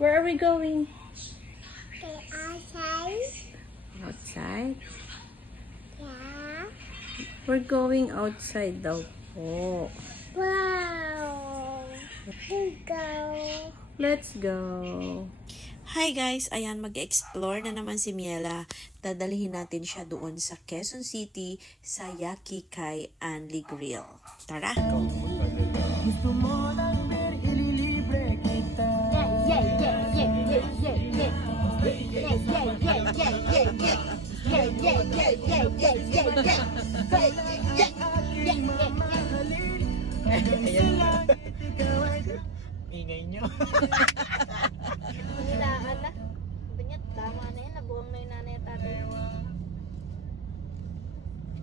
Where are we going? Outside. Outside? Yeah. We're going outside daw po. Wow. Let's go. Let's go. Hi guys! Ayan, mag-explore na naman si Miela. Dadalhin natin siya doon sa Quezon City sa Yakikai Anli Grill. Tara! Gusto mo lang mer, ililibre kita. Yeah, yeah, yeah, yeah, yeah, yeah, yeah. Yeah, yeah, yeah, yeah, yeah, yeah. Yeah, yeah, yeah, yeah, yeah, yeah, yeah. Yeah, yeah, yeah. Ingay nyo. Nilaan na. Banyat, tama na yan. Nabuang na yung nanay at tatay.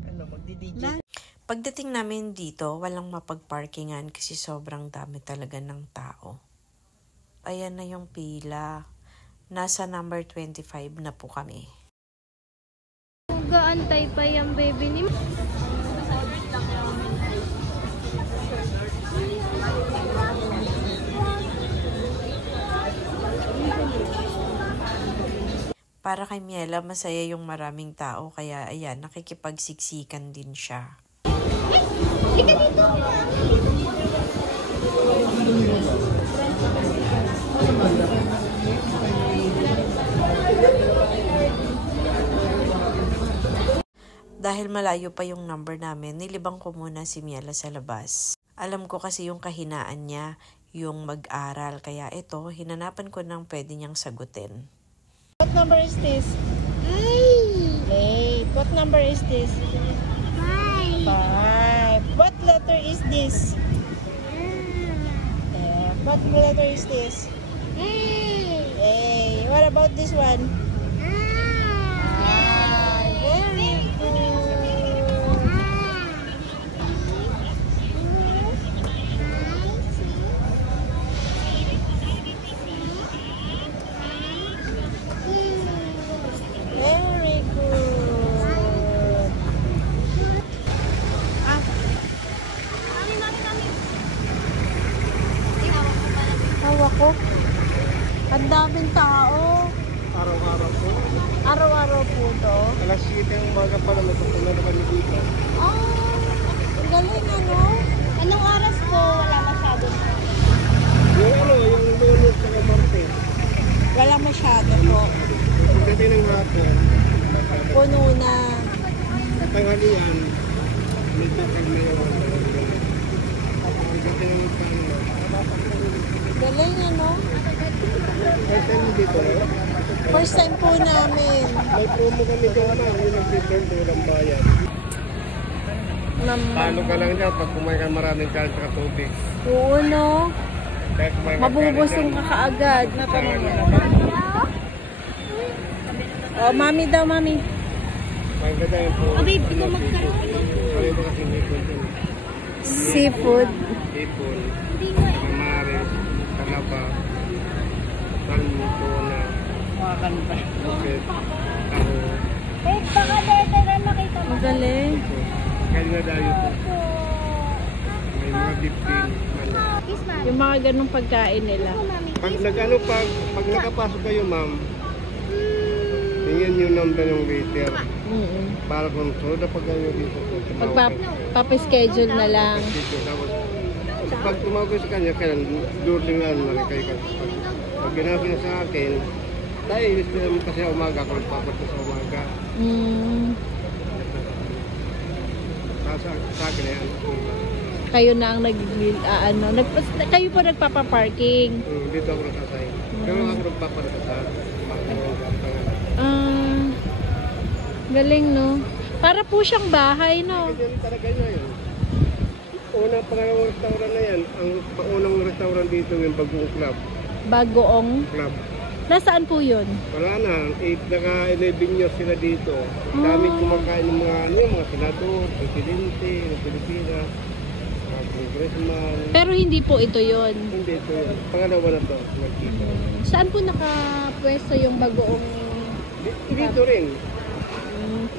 Ano, magdi-DJ. Pagdating namin dito, walang mapagparkingan kasi sobrang dami talaga ng tao. Ayan na yung pila. Nasa number 25 na po kami. Gaantay pa yung baby ni Para kay Miela, masaya yung maraming tao kaya ayan, nakikipagsiksikan din siya. Dahil malayo pa yung number namin, nilibang ko muna si Miela sa labas. Alam ko kasi yung kahinaan niya, yung mag-aral, kaya ito, hinanapan ko ng pwede niyang sagutin. What number is this? Eight. What number is this? Five. What letter is this? F. What letter is this? A. What about this one? Very good. Very good. Hawak ko. Ang daming tao. Araw-araw po. Araw-araw po to. Alas 7 ng umaga pa naman pupunta na kami dito. Ang galing ano? Anong oras po? Wala masyado. Yung Lunes sa Martes. Wala masyado po. Pagdating ng hapon, Puno na. tanghalian, may takal na yung pagdating ng tanghalian. Galing ano? First time dito, no? First time po namin. May promo kami dyan na, yung nag-return to ng bayan. Talo ka lang dyan pag kumain ka maraming kain sa tubig. Oo no? Kaya kumain ka Mabubusong ka kaagad. Oh, mami daw, mami. Kumain ka dyan po. Babe, di ba magkaroon? Sorry mo kasi hipon dyan. Seafood. Hipon, kamaris, kalaba, salmo, tuna, bukit, taho. Babe, baka dito makita mo. Ang galing. Kaya na dayo po. May mga bipin. Kiss, mami. Yung mga ganong pagkain nila. Pag nakapasok kayo, ma'am, tingin yung number ng waiter. Para kung sunod na pag kayo dito po. Papaschedule na lang. Tapos pag tumawag ko sa kanya, kaya during na rin kayo. Pag ginagawa niya sa akin, dahil gusto naman kasi umaga, kung papato sa umaga. Sa akin na yan. Kayo na ang kayo po nagpapaparking. Dito ako nakasay. Pero ako nagpapato sa Galing no? Para po siyang bahay no? Ganyan talaga niya yun. Unang pangalawang restaurant na yan, ang paunang restaurant dito yung Bagoong Club. Bagoong? Club. Nasaan po yun? Wala na, 11 years sila dito. Dami kumakain ng mga senador, presidente ng Pilipinas, mga congressman. Pero hindi po ito yun. Hindi ito yun. Pangalawa na to, nagkita. Saan po nakapwesto yung Bagoong? Dito rin.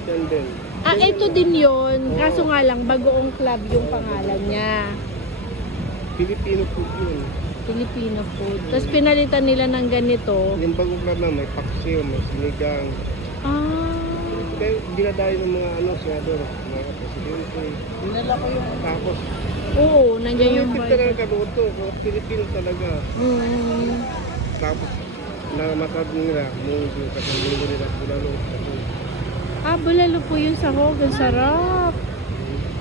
Yan din. Ito din yun. Kaso nga lang, Bagoong Club yung pangalan niya. Filipino food yun. Filipino food. Tapos pinalitan nila ng ganito. Yung bagong na may paksiw, may sinigang. Ah, Kaya dinadayo ng mga senador, mga presidente. Dinala ko yung tapos. oo, nandiyan yung Pilipino talaga kaluto, Pilipino talaga. Mm. Tapos, namasabi nila, munggo, kasalungo nila, bulalo. Ah, bulalo po yung sahog. Ang sarap.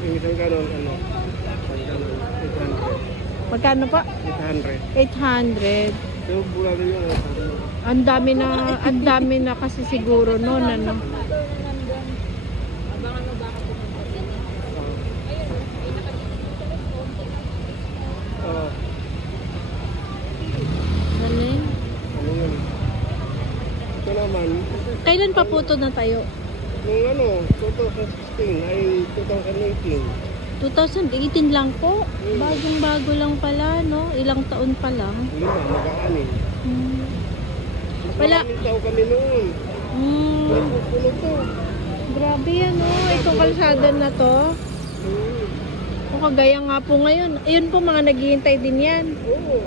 Yung isang ganon, isang ganon, 800. Magkano pa? 800. 800. Yung bulalo yun, Ang dami na kasi siguro noon, ano. Galing. ano yun. Ito naman, Kailan pa po ito natayo? nung 2016 ay 2018. 2018 lang po. Bagong-bago lang pala, no? Ilang taon pa lang. Lima, mag-aanin. Hmm. Wala. Maraming tao kami noon. Hmm. Puno to. Grabe yan, no? Itong kalsada na to. O kagaya nga po ngayon. Ayun po, mga naghihintay din yan. Oo.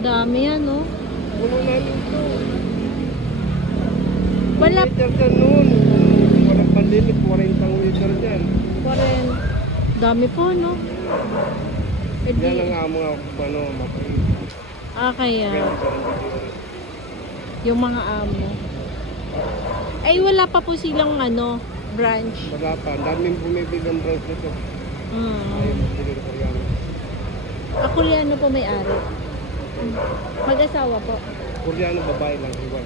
Dami yan, no? Puno namin to. Wala. Liter dyan noon. Walang pandemic, 40 liter dyan. Dami po, no? Eh, di- Yan ang mga mapin. kaya. Yung mga amo. Ay, wala pa po silang, branch. Wala pa. Ang daming bumibigang branch nito. Ay, bumibig ko yan. Ako Koreano po may-ari. Mag-asawa po. Koreano, babae lang. Iwan.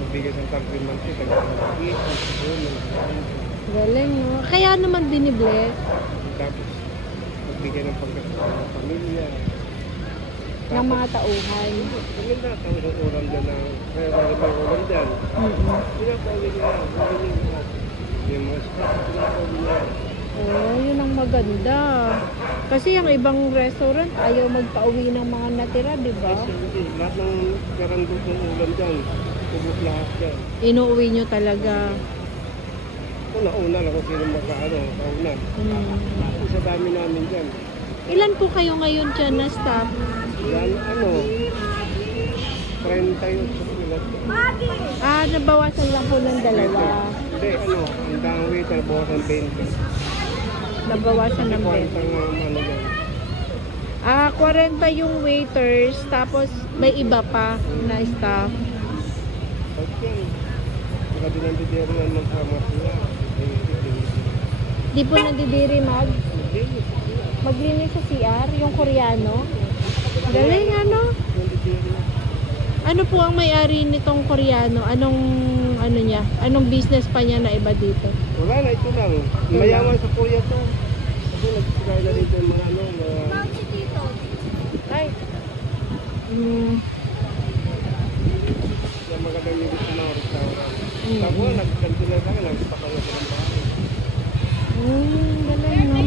Mabigat ang tagpiman siya. Galing, no? Kaya naman binibless. Tapos, magbigay ng pagkakasama ng pamilya. Ng mga tauhan. Kami na, tapos ang ulam dyan na, kaya wala may ulam dyan. Pinapawin niya, huwagin niya. Yung mga staff, pinapawin niya. Oh, yun ang maganda. Kasi yung ibang restaurant, ayaw magpauwi ng mga natira, di ba? Kasi hindi, lahat ng karanggot ng ulam dyan, ubos lahat dyan. Inuuwi nyo talaga. Una-una lang kung sino kauna. Isa dami namin dyan. Ilan po kayo ngayon dyan na staff? Yan, 38 sila. Ah, nabawasan lang po ng dalawa. Hindi, ang dang waiter, bawas ng 20. Nabawasan ng Kung bed. ang dyan. Ah, 40 yung waiters, tapos may iba pa na staff. Pag yan, saka din ang bidero yan magkama sila. Di po nandidiri maglinis sa CR, yung Koreano. Galing, ano? Ano po ang may-ari nitong Koreano? Anong business pa niya na iba dito? Wala na, ito lang. Mayaman sa Korea to. Kasi nagsigay na dito yung mga Ay. yung magandang yung gusto ng restaurant. Tapos, nagkanto na lang, nagpapalala ng bahay. Galing, no?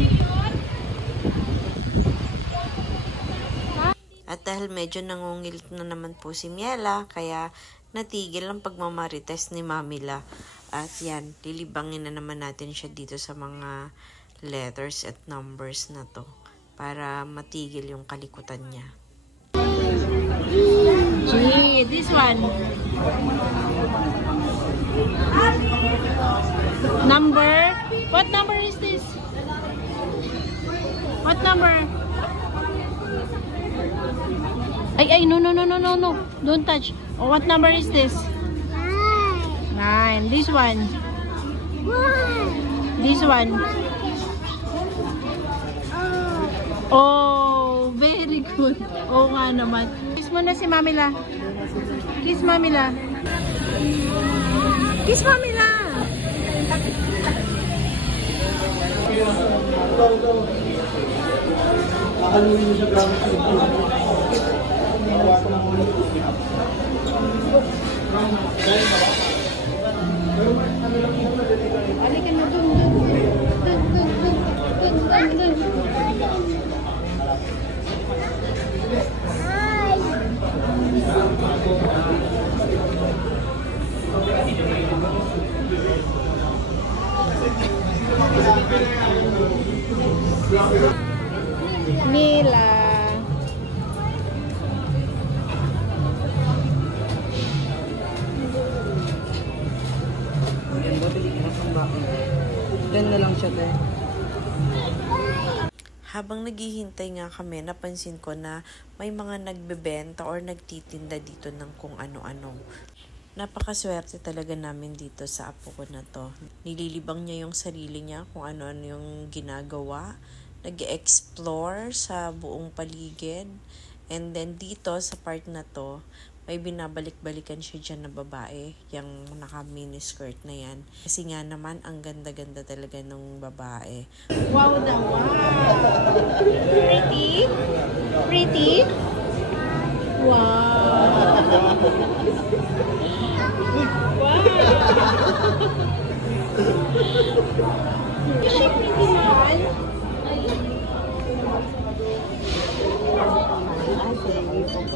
At dahil medyo nangungilit na naman po si Miela, kaya natigil ang pagmamarites ni Mamila. At yan, lilibangin na naman natin siya dito sa mga letters at numbers na to para matigil yung kalikutan niya. Gee, this one. Number? What number is this? What number? Ay, no. Don't touch. Oh, what number is this? 9. This one. This one. Oh, very good. Oo nga naman. Kiss mo na si Mamila. Kiss Mamila. Kiss Mamila. Halika na dun. $10 na lang siya, te. Habang naghihintay nga kami, napansin ko na may mga nagbebenta or nagtitinda dito ng kung ano-ano. Napakaswerte talaga namin dito sa apo ko na to. Nililibang niya yung sarili niya kung ano-ano yung ginagawa. Nag-explore sa buong paligid. And then dito sa part na to, may binabalik-balikan siya dyan na babae, yung naka-miniskirt na yan. Kasi nga naman, ang ganda-ganda talaga ng babae. Wow na wow! Pretty? Pretty? Wow! Wow! Is she pretty man?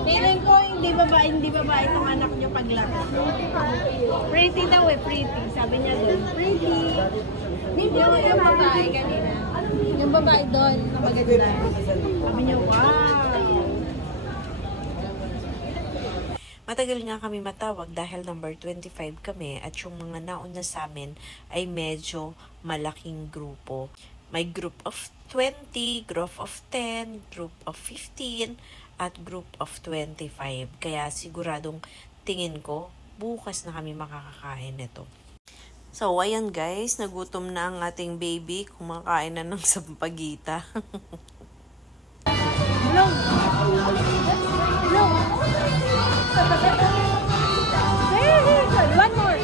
Feeling ko hindi babae itong anak niyo paglaki. Pretty daw pretty. Sabi niya doon, pretty. Yung babae kanina. Yung babae doon na maganda. Sabi niya, wow. Matagal nga kami matawag dahil number 25 kami at yung mga nauna sa amin ay medyo malaking grupo. May group of 20, group of 10, group of 15, at group of 25. Kaya siguradong tingin ko, bukas na kami makakakain nito. So, ayan guys, nagutom na ang ating baby. Kumakain na ng sampagita. Long. Long. Very good. One more.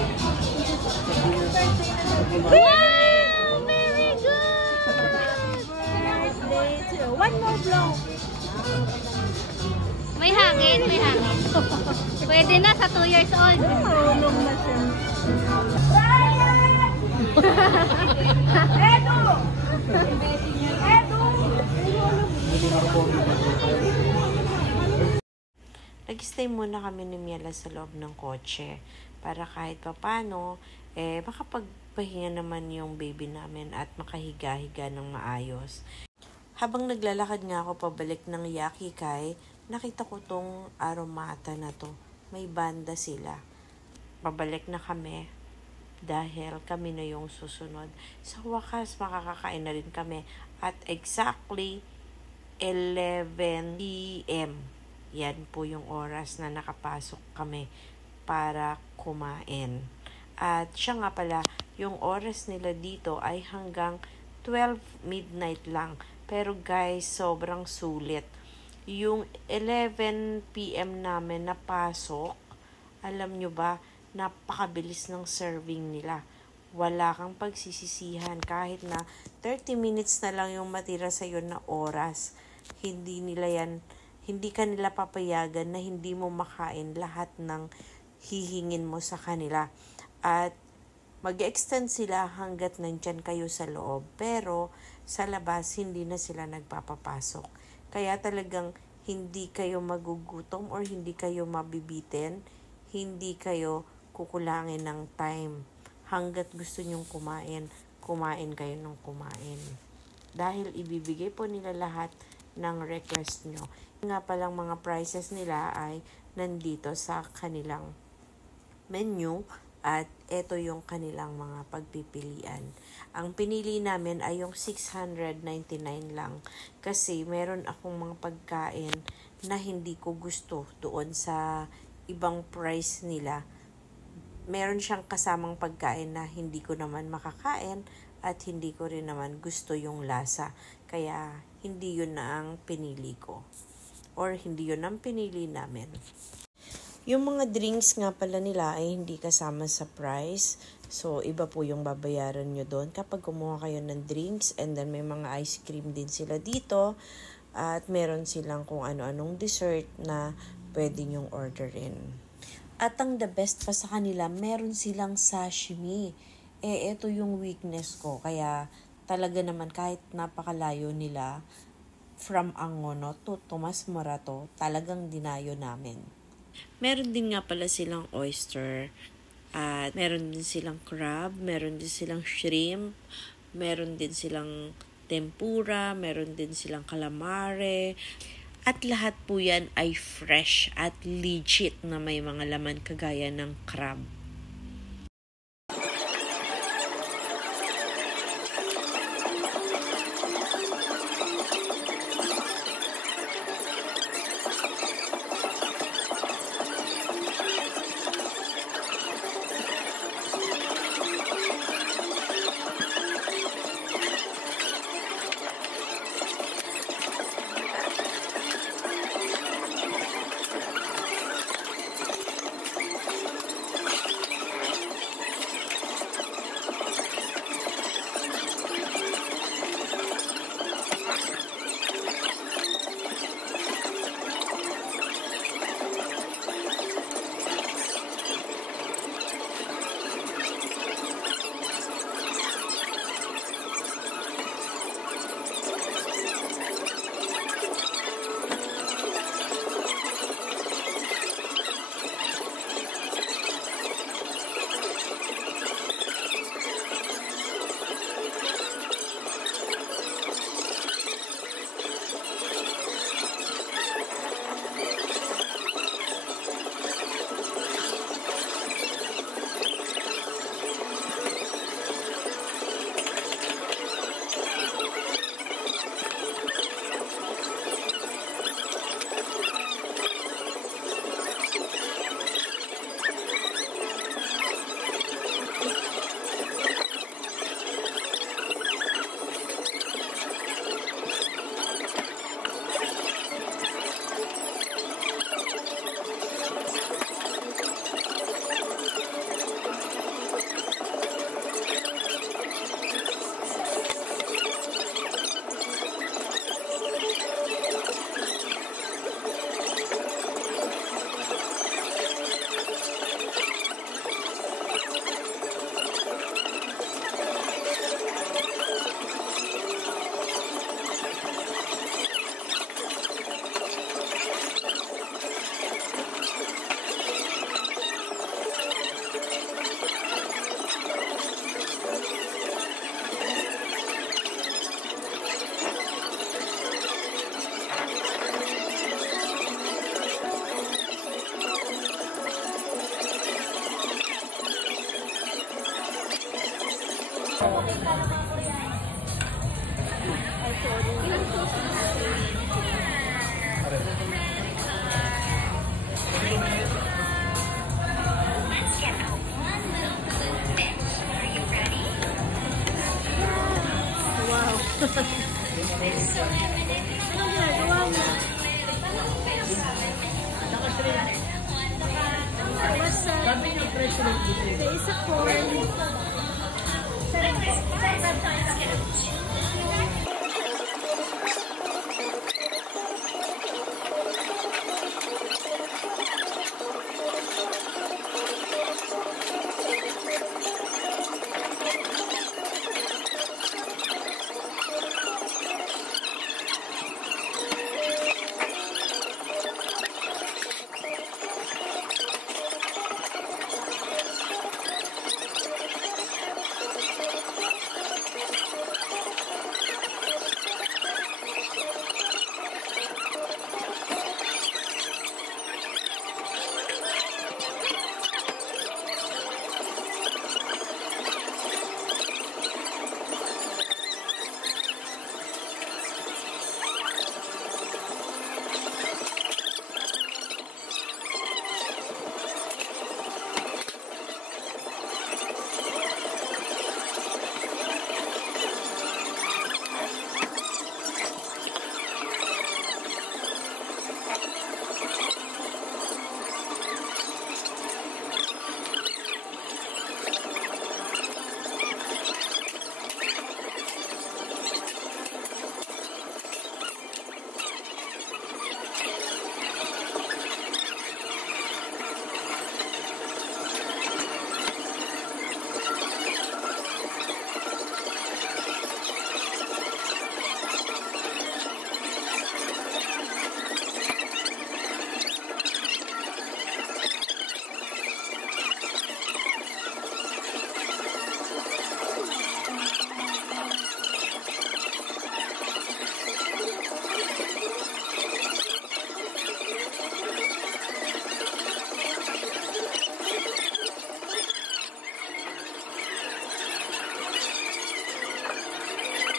Wow! Very good! Birthday to... One more blow. May hangin, may hangin. Pwede na sa 2 years old. Marunong na siya. Edo! Edo! Nag-stay muna kami ni Miela sa loob ng kotse para kahit papano, makapagpahinga naman yung baby namin at makahiga-higa ng maayos. Habang naglalakad nga ako pabalik ng Yakikai, nakita ko tong Aromata na to. May banda sila. Pabalik na kami dahil kami na yung susunod. Sa wakas, makakakain na rin kami at exactly 11 p.m. Yan po yung oras na nakapasok kami para kumain. At siya nga pala, yung oras nila dito ay hanggang 12 midnight lang. Pero guys, sobrang sulit. Yung 11 p.m. namin na pasok, alam nyo ba, napakabilis ng serving nila. Wala kang pagsisisihan kahit na 30 minutes na lang yung matira sa'yo na oras. Hindi ka nila papayagan na hindi mo makain lahat ng hihingin mo sa kanila. At mag-extend sila hanggat nandyan kayo sa loob. Pero sa labas, hindi na sila nagpapapasok. Kaya talagang hindi kayo magugutom or hindi kayo mabibitin. Hindi kayo kukulangin ng time. Hanggat gusto nyong kumain, kumain kayo ng kumain. Dahil ibibigay po nila lahat ng request nyo. Nga palang mga prices nila ay nandito sa kanilang menu at ito yung kanilang mga pagpipilian. Ang pinili namin ay yung 699 lang kasi meron akong mga pagkain na hindi ko gusto doon sa ibang price nila. Meron siyang kasamang pagkain na hindi ko naman makakain at hindi ko rin naman gusto yung lasa. Kaya hindi yun na ang pinili ko. Or hindi yun ang pinili namin. Yung mga drinks nga pala nila ay hindi kasama sa price. So, iba po yung babayaran nyo doon kapag kumuha kayo ng drinks. And then, may mga ice cream din sila dito. At meron silang kung ano-anong dessert na pwede nyong orderin. At ang the best pa sa kanila, meron silang sashimi. Ito yung weakness ko. Kaya, talaga naman kahit napakalayo nila, from Angono to Tomas Morato, talagang dinayo namin. Meron din nga pala silang oyster, at meron din silang crab, meron din silang shrimp, meron din silang tempura, meron din silang calamare, at lahat po yan ay fresh at legit na may mga laman kagaya ng crab. Wow. Anong ginagawa mo? What's up? Sa isa corn.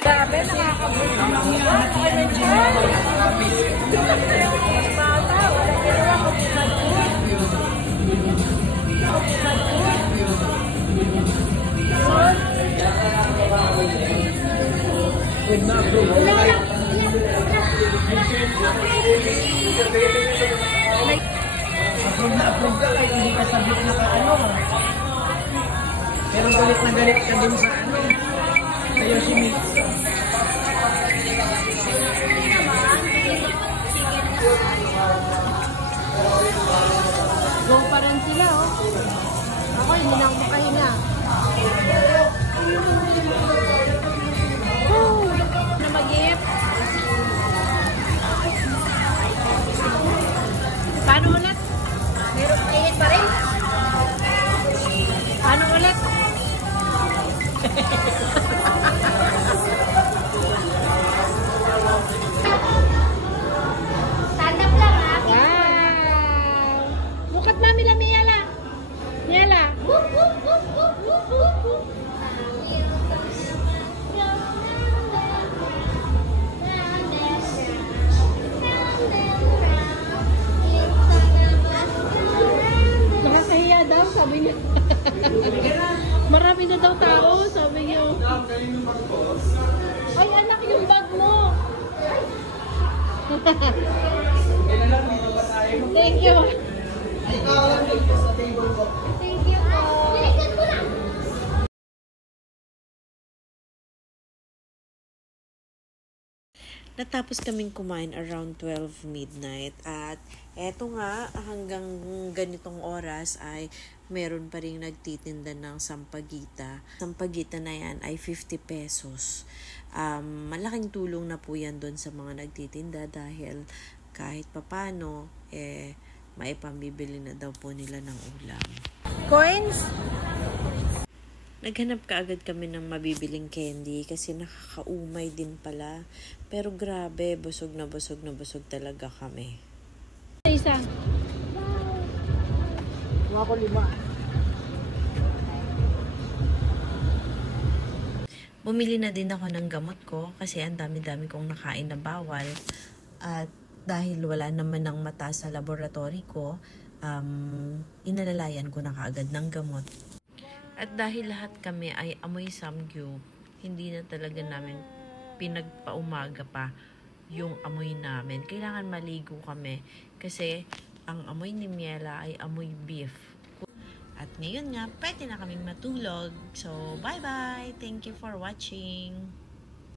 Grabe, nakakabuti. Bata, wala ginawa ko Approve ka kayo, hindi ka sabit na ka ano. Pero galit na galit ka dun sa ano. Kayo si Mix. Go pa rin sila, oh. Ako, hindi na ako makahinga. Woo! Na mag-gift. Paano ulit? Meron mainit pa rin. Paano ulit? Stand up lang ha. Wow! Bukat mami lang, Miela. Miela. Whoop, whoop, whoop, whoop, whoop, whoop, whoop. Nakakahiya daw, sabi niya. Marami na daw tao, sabi niya. Ay, anak, yung bag mo. Thank you. Thank you po. Balikan ko na. Natapos kaming kumain around 12 midnight at eto nga hanggang ganitong oras ay meron pa rin nagtitinda ng sampagita. Sampagita na yan ay 50 pesos. Malaking tulong na po yan doon sa mga nagtitinda dahil kahit papano maipambibili na daw po nila ng ulam. Coins? Naghanap kaagad kami ng mabibiling candy kasi nakakaumay din pala. Pero grabe, busog na busog talaga kami. Isa. Mga ko 5. Bumili na din ako ng gamot ko kasi ang dami-dami kong nakain na bawal. At dahil wala naman ng mata sa laboratory ko, inalalayan ko na kaagad ng gamot. At dahil lahat kami ay amoy samgyup, hindi na talaga namin pinagpaumaga pa yung amoy namin. Kailangan maligo kami kasi ang amoy ni Miela ay amoy beef. At ngayon nga, pwede na kaming matulog. So, bye-bye! Thank you for watching!